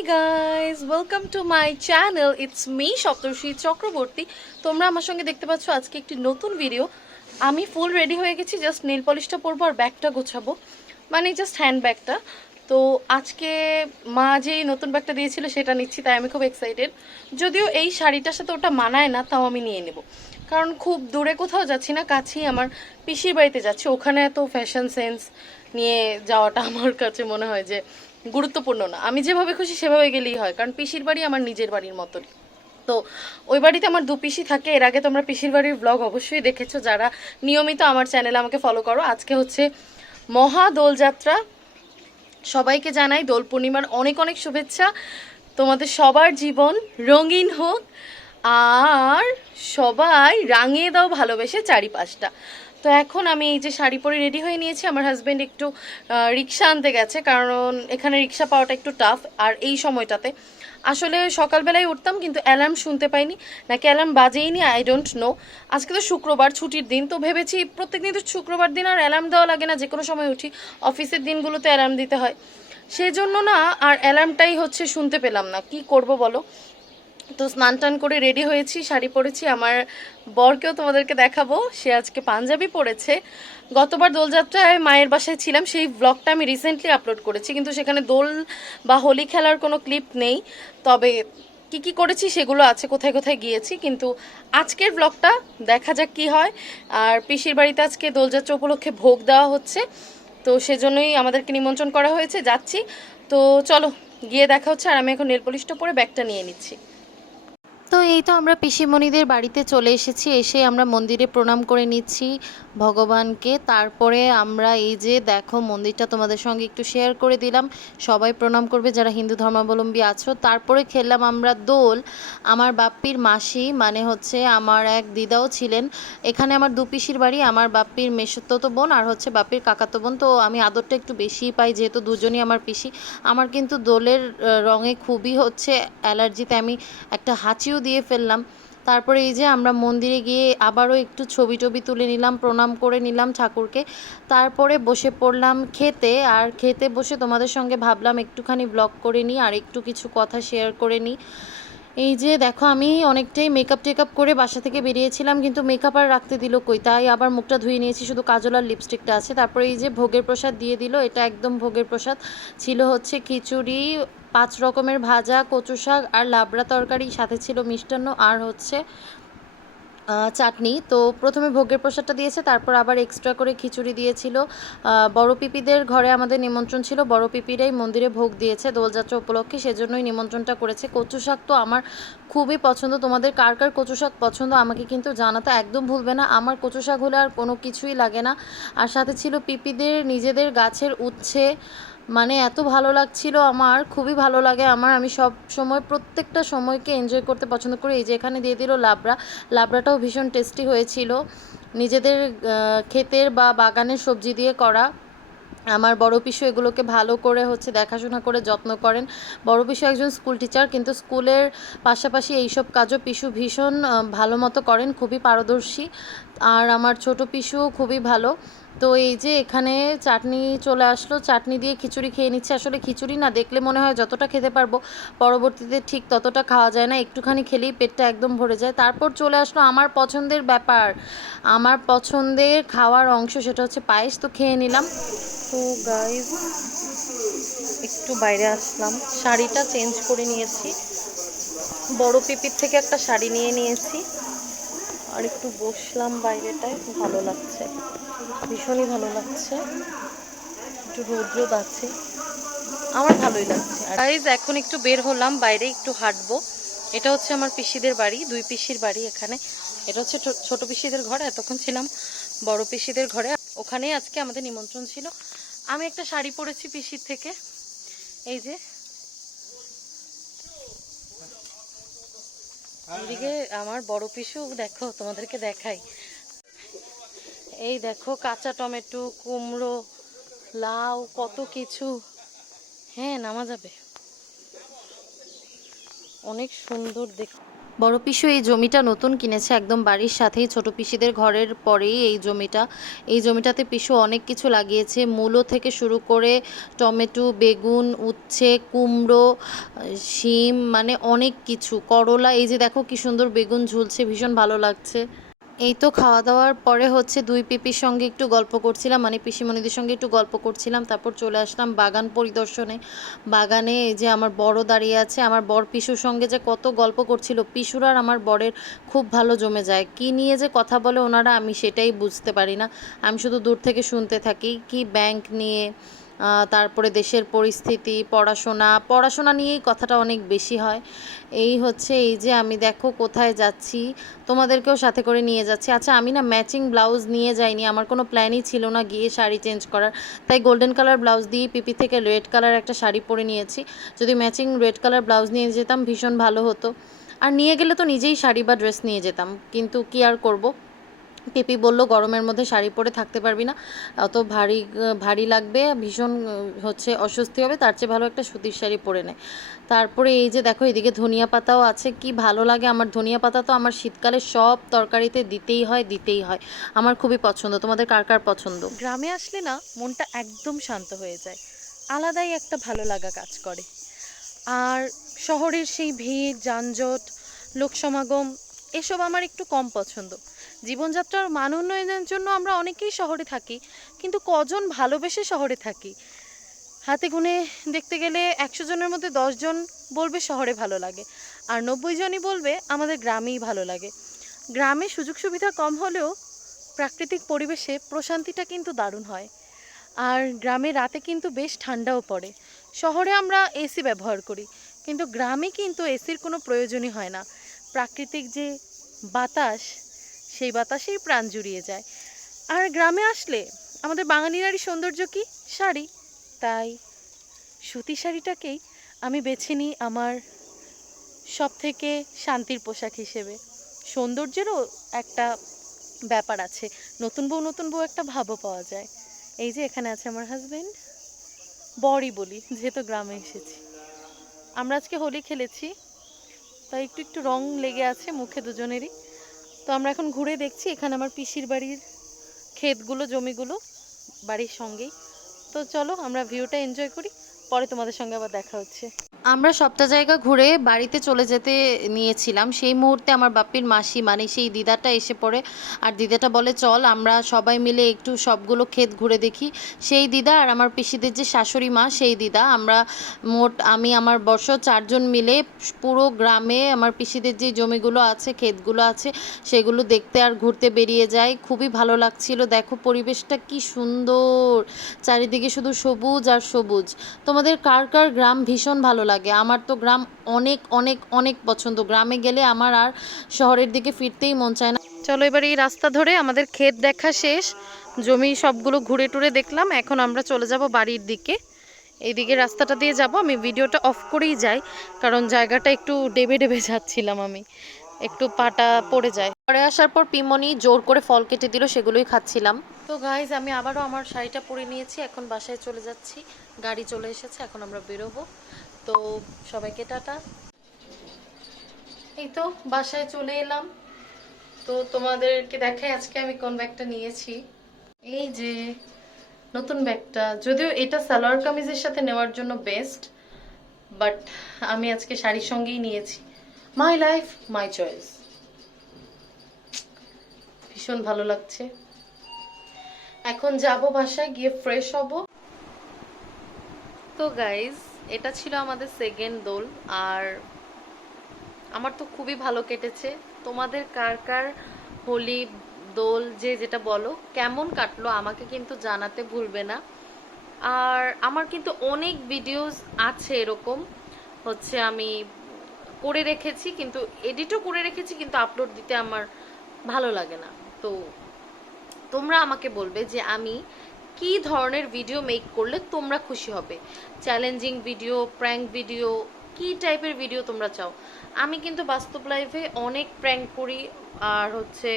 Hey guys, welcome to my channel. It's me সপ্তর্ষি চক্রবর্তী। তোমরা আমার সঙ্গে দেখতে পাচ্ছ আজকে একটি নতুন ভিডিও। আমি ফুল রেডি হয়ে গেছি, জাস্ট নেল পলিশটা পরবো আর ব্যাগটা গোছাবো, মানে জাস্ট হ্যান্ড ব্যাগটা। তো আজকে মা যেই নতুন ব্যাগটা দিয়েছিল সেটা নিচ্ছি, তাই আমি খুব এক্সাইটেড। যদিও এই শাড়িটার সাথে ওটা মানায় না, তাও আমি নিয়ে নেব, কারণ খুব দূরে কোথাও যাচ্ছি না, কাছেই আমার পিসির বাড়িতে যাচ্ছি। ওখানে এত ফ্যাশন সেন্স নিয়ে যাওয়াটা আমার কাছে মনে হয় যে গুরুত্বপূর্ণ না। আমি যেভাবে খুশি সেভাবে গেলেই হয়, কারণ পিসির বাড়ি আমার নিজের বাড়ির মতন। তো ওই বাড়িতে আমার দু পিসি থাকে। এর আগে তোমরা পিসির বাড়ির ব্লগ অবশ্যই দেখেছো যারা নিয়মিত আমার চ্যানেলে আমাকে ফলো করো। আজকে হচ্ছে মহা দোলযাত্রা। সবাইকে জানাই দোল পূর্ণিমার অনেক অনেক শুভেচ্ছা। তোমাদের সবার জীবন রঙিন হোক, আর সবাই রাঙিয়ে দাও ভালোবেসে চারিপাশটা। তো এখন আমি এই যে শাড়ি পরে রেডি হয়ে নিয়েছি। আমার হাজব্যান্ড একটু রিক্সা আনতে গেছে, কারণ এখানে রিক্সা পাওয়াটা একটু টাফ। আর এই সময়টাতে আসলে সকালবেলায় উঠতাম, কিন্তু অ্যালার্ম শুনতে পাইনি, নাকি অ্যালার্ম বাজেইনি, আই ডোন্ট নো। আজকে তো শুক্রবার, ছুটির দিন, তো ভেবেছি প্রত্যেকদিন তো শুক্রবার দিন আর অ্যালার্ম দেওয়া লাগে না, যে কোনো সময় উঠি। অফিসের দিনগুলোতে অ্যালার্ম দিতে হয়, সেজন্য না আর অ্যালার্মটাই হচ্ছে শুনতে পেলাম না। কি করব বলো। তো স্নান টান করে রেডি হয়েছি, শাড়ি পরেছি। আমার বরকেও তোমাদেরকে দেখাবো, সে আজকে পাঞ্জাবি পরেছে। গতবার দোলযাত্রায় মায়ের বাসায় ছিলাম, সেই ব্লগটা আমি রিসেন্টলি আপলোড করেছি, কিন্তু সেখানে দোল বা হোলি খেলার কোনো ক্লিপ নেই। তবে কি কি করেছি সেগুলো আছে, কোথায় কোথায় গিয়েছি। কিন্তু আজকের ব্লগটা দেখা যাক কি হয়। আর পিসির বাড়িতে আজকে দোলযাত্রা উপলক্ষে ভোগ দেওয়া হচ্ছে, তো সেজন্যই আমাদেরকে নিমন্ত্রণ করা হয়েছে, যাচ্ছি। তো চলো গিয়ে দেখা হচ্ছে। আর আমি এখন নেল পলিশটা পরে ব্যাগটা নিয়ে নিচ্ছি। তো এই তো আমরা পিসিমণিদের বাড়িতে চলে এসেছি। এসে আমরা মন্দিরে প্রণাম করে নিচ্ছি ভগবানকে। তারপরে আমরা এই যে দেখো মন্দিরটা তোমাদের সঙ্গে একটু শেয়ার করে দিলাম। সবাই প্রণাম করবে যারা হিন্দু ধর্মাবলম্বী আছো। তারপরে খেললাম আমরা দোল। আমার বাপ্পির মাসি, মানে হচ্ছে আমার এক দিদাও ছিলেন এখানে। আমার দু পিসির বাড়ি, আমার বাপ্পির মেসোতো বোন আর হচ্ছে বাপ্পির কাকাতো বোন। তো আমি আদরটা একটু বেশিই পাই, যেহেতু দুজনই আমার পিসি। আমার কিন্তু দোলের রঙে খুবই হচ্ছে অ্যালার্জিতে আমি একটা হাঁচিও দিয়ে ফেললাম। তারপরে এই যে আমরা মন্দিরে গিয়ে আবারও একটু ছবি টবি তুলে নিলাম, প্রণাম করে নিলাম ঠাকুরকে। তারপরে বসে পড়লাম খেতে। আর খেতে বসে তোমাদের সঙ্গে ভাবলাম একটুখানি ব্লগ করে নিই আর একটু কিছু কথা শেয়ার করে নিই। এই যে দেখো আমি অনেকটাই মেকআপ টেকআপ করে বাসা থেকে বেরিয়েছিলাম, কিন্তু মেকআপ আর রাখতে দিল কই, তাই আবার মুখটা ধুয়ে নিয়েছি, শুধু কাজল আর লিপস্টিকটা আছে। তারপরে এই যে ভোগের প্রসাদ দিয়ে দিল, এটা একদম ভোগের প্রসাদ ছিল হচ্ছে খিচুড়ি, 5 রকমের ভাজা, কচু শাক আর লাবড়া তরকারি, সাথে ছিল মিষ্টান্ন আর হচ্ছে চাটনি। তো প্রথমে ভোগের প্রসাদটা দিয়েছে, তারপর আবার এক্সট্রা করে খিচুড়ি দিয়েছিল। বড় পিপিদের ঘরে আমাদের নিমন্ত্রণ ছিল, বড় পিপিরাই মন্দিরে ভোগ দিয়েছে দোলযাত্রা উপলক্ষে, সেজন্যই নিমন্ত্রণটা করেছে। কচু শাক তো আমার খুবই পছন্দ। তোমাদের কার কার কচু শাক পছন্দ আমাকে কিন্তু জানাতে একদম ভুলবে না। আমার কচু শাক হলে আর কোনো কিছুই লাগে না। আর সাথে ছিল পিপিদের নিজেদের গাছের উচ্ছে, মানে এত ভালো লাগছিল আমার, খুবই ভালো লাগে আমার। আমি সব সময় প্রত্যেকটা সময়কে এনজয় করতে পছন্দ করি। এই যে এখানে দিয়ে দিল লাবড়া, লাবড়াটাও ভীষণ টেস্টি হয়েছিল, নিজেদের ক্ষেতের বা বাগানের সবজি দিয়ে করা। আমার বড় পিসু এগুলোকে ভালো করে হচ্ছে দেখাশোনা করে যত্ন করেন। বড় পিসু একজন স্কুল টিচার, কিন্তু স্কুলের পাশাপাশি এইসব কাজও পিসু ভীষণ ভালো মতো করেন, খুবই পারদর্শী। আর আমার ছোট পিসুও খুবই ভালো। তো এই যে এখানে চাটনি চলে আসলো, চাটনি দিয়ে খিচুড়ি খেয়ে নিচ্ছে। আসলে খিচুড়ি না দেখলে মনে হয় যতটা খেতে পারবো, পরবর্তীতে ঠিক ততটা খাওয়া যায় না, একটুখানি খেলেই পেটটা একদম ভরে যায়। তারপর চলে আসলো আমার পছন্দের ব্যাপার, আমার পছন্দের খাওয়ার অংশ, সেটা হচ্ছে পায়েস। তো খেয়ে নিলাম। তো গাইজ একটু বাইরে আসলাম, শাড়িটা চেঞ্জ করে নিয়েছি, বড় পিপির থেকে একটা শাড়ি নিয়ে নিয়েছি। আর একটু বসলাম বাইরেটায়, ভালো লাগছে, ভীষণই ভালো লাগছে। একটু রোদ রোদ আছে, আমার ভালোই লাগছে। আর গাইজ এখন একটু বের হলাম বাইরে, একটু হাঁটবো। এটা হচ্ছে আমার পিসিদের বাড়ি, দুই পিসির বাড়ি এখানে। এটা হচ্ছে ছোট পিসিদের ঘর, এতক্ষণ ছিলাম বড় পিসিদের ঘরে। ওখানেই আজকে আমাদের নিমন্ত্রণ ছিল। আমি একটা শাড়ি পরেছি পিসির থেকে, এই যে। এদিকে আমার বড় পিসু, দেখো তোমাদেরকে দেখাই, এই দেখো কাঁচা টমেটো, কুমড়ো, লাউ, কত কিছু। হ্যাঁ নামা যাবে, অনেক সুন্দর দেখ। বড় পিসু এই জমিটা নতুন কিনেছে, একদম বাড়ির সাথেই, ছোট পিসিদের ঘরের পরেই এই জমিটা। এই জমিটাতে পিসু অনেক কিছু লাগিয়েছে, মূলো থেকে শুরু করে টমেটো, বেগুন, উচ্ছে, কুমড়ো, শিম, মানে অনেক কিছু, করলা। এই যে দেখো কি সুন্দর বেগুন ঝুলছে, ভীষণ ভালো লাগছে। এই তো খাওয়া দাওয়ার পরে হচ্ছে দুই পিপির সঙ্গে একটু গল্প করছিলাম, মানে পিসিমণিদের সঙ্গে একটু গল্প করছিলাম। তারপর চলে আসলাম বাগান পরিদর্শনে। বাগানে এই যে আমার বড় দাঁড়িয়ে আছে, আমার বর পিসুর সঙ্গে যে কত গল্প করছিল। পিসুর আর আমার বরের খুব ভালো জমে যায়, কি নিয়ে যে কথা বলে ওনারা আমি সেটাই বুঝতে পারি না। আমি শুধু দূর থেকে শুনতে থাকি, কি ব্যাংক নিয়ে, তারপরে দেশের পরিস্থিতি, পড়াশোনা নিয়েই কথাটা অনেক বেশি হয়। এই হচ্ছে, এই যে আমি দেখো কোথায় যাচ্ছি, তোমাদেরকেও সাথে করে নিয়ে যাচ্ছি। আচ্ছা, আমি না ম্যাচিং ব্লাউজ নিয়ে যাইনি, আমার কোনো প্ল্যানই ছিল না গিয়ে শাড়ি চেঞ্জ করার, তাই গোল্ডেন কালার ব্লাউজ দিয়ে পিপি থেকে রেড কালার একটা শাড়ি পরে নিয়েছি। যদি ম্যাচিং রেড কালার ব্লাউজ নিয়ে যেতাম ভীষণ ভালো হতো, আর নিয়ে গেলে তো নিজেই শাড়ি বা ড্রেস নিয়ে যেতাম, কিন্তু কি আর করব। পিপি বলল গরমের মধ্যে শাড়ি পরে থাকতে পারবি না, অত ভারী ভারী লাগবে, ভীষণ হচ্ছে অস্বস্তি হবে, তার চেয়ে ভালো একটা সুতির শাড়ি পরে নে। তারপরে এই যে দেখো এদিকে ধনিয়া পাতাও আছে, কি ভালো লাগে আমার ধনিয়া পাতা, তো আমার শীতকালে সব তরকারিতে দিতেই হয় দিতেই হয়, আমার খুবই পছন্দ। তোমাদের কার কার পছন্দ? গ্রামে আসলে না মনটা একদম শান্ত হয়ে যায়, আলাদাই একটা ভালো লাগা কাজ করে। আর শহরের সেই ভিড়, যানজট, লোকসমাগম, এসব আমার একটু কম পছন্দ। জীবনযাত্রার মান উন্নয়নের জন্য আমরা অনেকেই শহরে থাকি, কিন্তু কজন ভালোবেসে শহরে থাকি? হাতে গুনে দেখতে গেলে 100 জনের মধ্যে 10 জন বলবে শহরে ভালো লাগে, আর 90 জনই বলবে আমাদের গ্রামেই ভালো লাগে। গ্রামে সুযোগ সুবিধা কম হলেও প্রাকৃতিক পরিবেশে প্রশান্তিটা কিন্তু দারুণ হয়। আর গ্রামে রাতে কিন্তু বেশ ঠান্ডাও পড়ে। শহরে আমরা এসি ব্যবহার করি, কিন্তু গ্রামে কিন্তু এসির কোনো প্রয়োজনই হয় না। প্রাকৃতিক যে বাতাস, সেই বাতাসেই প্রাণ জুড়িয়ে যায়। আর গ্রামে আসলে আমাদের বাঙালি নারী সৌন্দর্য কি? শাড়ি। তাই সুতি শাড়িটাকেই আমি বেছে নিই আমার সব থেকে শান্তির পোশাক হিসেবে। সৌন্দর্যেরও একটা ব্যাপার আছে, নতুন বউ একটা ভাবও পাওয়া যায়। এই যে এখানে আছে আমার হাজবেন্ড, বরই বলি যেহেতু গ্রামে এসেছি। আমরা আজকে হোলি খেলেছি, তাই একটু একটু রং লেগে আছে মুখে দুজনেরই। তো আমরা এখন ঘুরে দেখছি, এখানে আমার পিসির বাড়ির ক্ষেতগুলো, জমিগুলো বাড়ির সঙ্গেই। তো চলো আমরা ভিউটা এনজয় করি, পরে তোমাদের সঙ্গে আবার দেখা হচ্ছে। আমরা সবটা জায়গা ঘুরে বাড়িতে চলে যেতে নিয়েছিলাম, সেই মুহূর্তে আমার বাপ্পির মাসি, মানে সেই দিদাটা এসে পড়ে। আর দিদাটা বলে চল আমরা সবাই মিলে একটু সবগুলো ক্ষেত ঘুরে দেখি। সেই দিদা আর আমার পিসিদের যে শাশুড়ি মা, সেই দিদা, আমরা মোট আমি আমার বর্ষ 4 জন মিলে পুরো গ্রামে আমার পিসিদের যে জমিগুলো আছে, ক্ষেতগুলো আছে, সেগুলো দেখতে আর ঘুরতে বেরিয়ে যাই। খুবই ভালো লাগছিল, দেখো পরিবেশটা কি সুন্দর, চারিদিকে শুধু সবুজ আর সবুজ। তোমাদের কার কার গ্রাম ভীষণ ভালো লাগে? আমার তো গ্রাম অনেক অনেক অনেক পছন্দ, গ্রামে গেলে আমার আর শহরের দিকে ফিরতেই মন চায় না। চলো এবার এই রাস্তা ধরে, আমাদের ক্ষেত দেখা শেষ, জমি সবগুলো ঘুরে টুরে দেখলাম, এখন আমরা চলে যাব বাড়ির দিকে। এইদিকে রাস্তাটা দিয়ে যাব, আমি ভিডিওটা অফ করেই যাই, কারণ জায়গাটা একটু ডেবে ডেবে যাচ্ছিলাম আমি, একটু পাটা পড়ে যায়। পরে আসার পর পিমনি জোর করে ফল কেটে দিল, সেগুলোই খাচ্ছিলাম। তো গাইজ আমি আবারও আমার শাড়িটা পরে নিয়েছি, এখন বাসায় চলে যাচ্ছি, গাড়ি চলে এসেছে, এখন আমরা বেরোবো। তো সবাইকে টাটা। এই তো বাসায় চলে এলাম। তো তোমাদেরকে দেখাই আজকে আমি কোন ব্যাগটা নিয়েছি। এই যে নতুন ব্যাগটা, যদিও এটা সালোয়ার কামিজের সাথে নেওয়ার জন্য বেস্ট, বাট আমি আজকে শাড়ির সঙ্গেই নিয়েছি। মাই লাইফ মাই চয়েস, ভীষণ ভালো লাগছে। এখন যাব বাসায়, গিয়ে ফ্রেশ হব। তো গাইজ এটা ছিল আমাদের সেকেন্ড দোল, আর আমার তো খুবই ভালো কেটেছে। তোমাদের কার কার হোলি, দোল, যে যেটা বলো, কেমন কাটলো আমাকে কিন্তু জানাতে ভুলবে না। আর আমার কিন্তু অনেক ভিডিওস আছে এরকম, হচ্ছে আমি করে রেখেছি, কিন্তু এডিটও করে রেখেছি, কিন্তু আপলোড দিতে আমার ভালো লাগে না। তো তোমরা আমাকে বলবে যে আমি কি ধরনের ভিডিও মেক করলে তোমরা খুশি হবে, চ্যালেঞ্জিং ভিডিও, প্র্যাঙ্ক ভিডিও, কি টাইপের ভিডিও তোমরা চাও। আমি কিন্তু বাস্তব লাইফে অনেক প্র্যাঙ্ক করি, আর হচ্ছে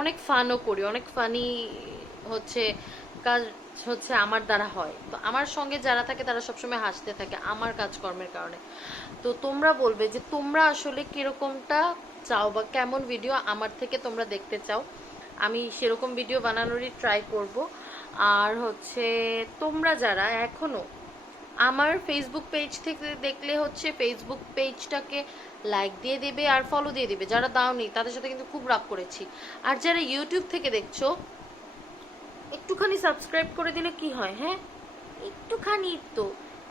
অনেক ফানও করি, অনেক ফানি হচ্ছে কাজ হচ্ছে আমার দ্বারা হয়। তো আমার সঙ্গে যারা থাকে তারা সবসময় হাসতে থাকে আমার কাজকর্মের কারণে। তো তোমরা বলবে যে তোমরা আসলে কিরকমটা চাও বা কেমন ভিডিও আমার থেকে তোমরা দেখতে চাও, আমি সেরকম ভিডিও বানানোরই ট্রাই করব। আর হচ্ছে তোমরা যারা এখনো আমার ফেসবুক পেজ থেকে দেখলে হচ্ছে ফেসবুক পেজটাকে লাইক দিয়ে দেবে আর ফলো দিয়ে দেবে, যারা দাওনি তাদের সাথে কিন্তু খুব রাগ করেছি। আর যারা ইউটিউব থেকে দেখছো একটুখানি সাবস্ক্রাইব করে দিলে কি হয়, হ্যাঁ একটুখানি তো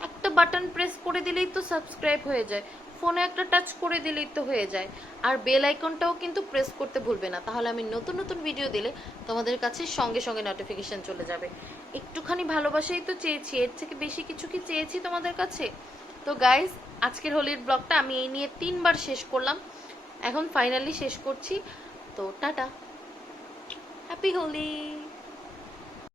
একটা বাটন প্রেস করে দিলেই তো সাবস্ক্রাইব হয়ে যায়, ফোনে একটা টাচ করে দিলেই তো হয়ে যায়। আর বেল আইকনটাও কিন্তু প্রেস করতে ভুলবে না, তাহলে আমি নতুন নতুন ভিডিও দিলে তোমাদের কাছে সঙ্গে সঙ্গে নোটিফিকেশন চলে যাবে। একটুখানি ভালোবাসাই তো চেয়েছি, এর থেকে বেশি কিছু কি চেয়েছি তোমাদের কাছে? তো গাইজ, আজকের হোলির ব্লগটা আমি এই নিয়ে 3বার শেষ করলাম, এখন ফাইনালি শেষ করছি। তো টাটা, হ্যাপি হোলি।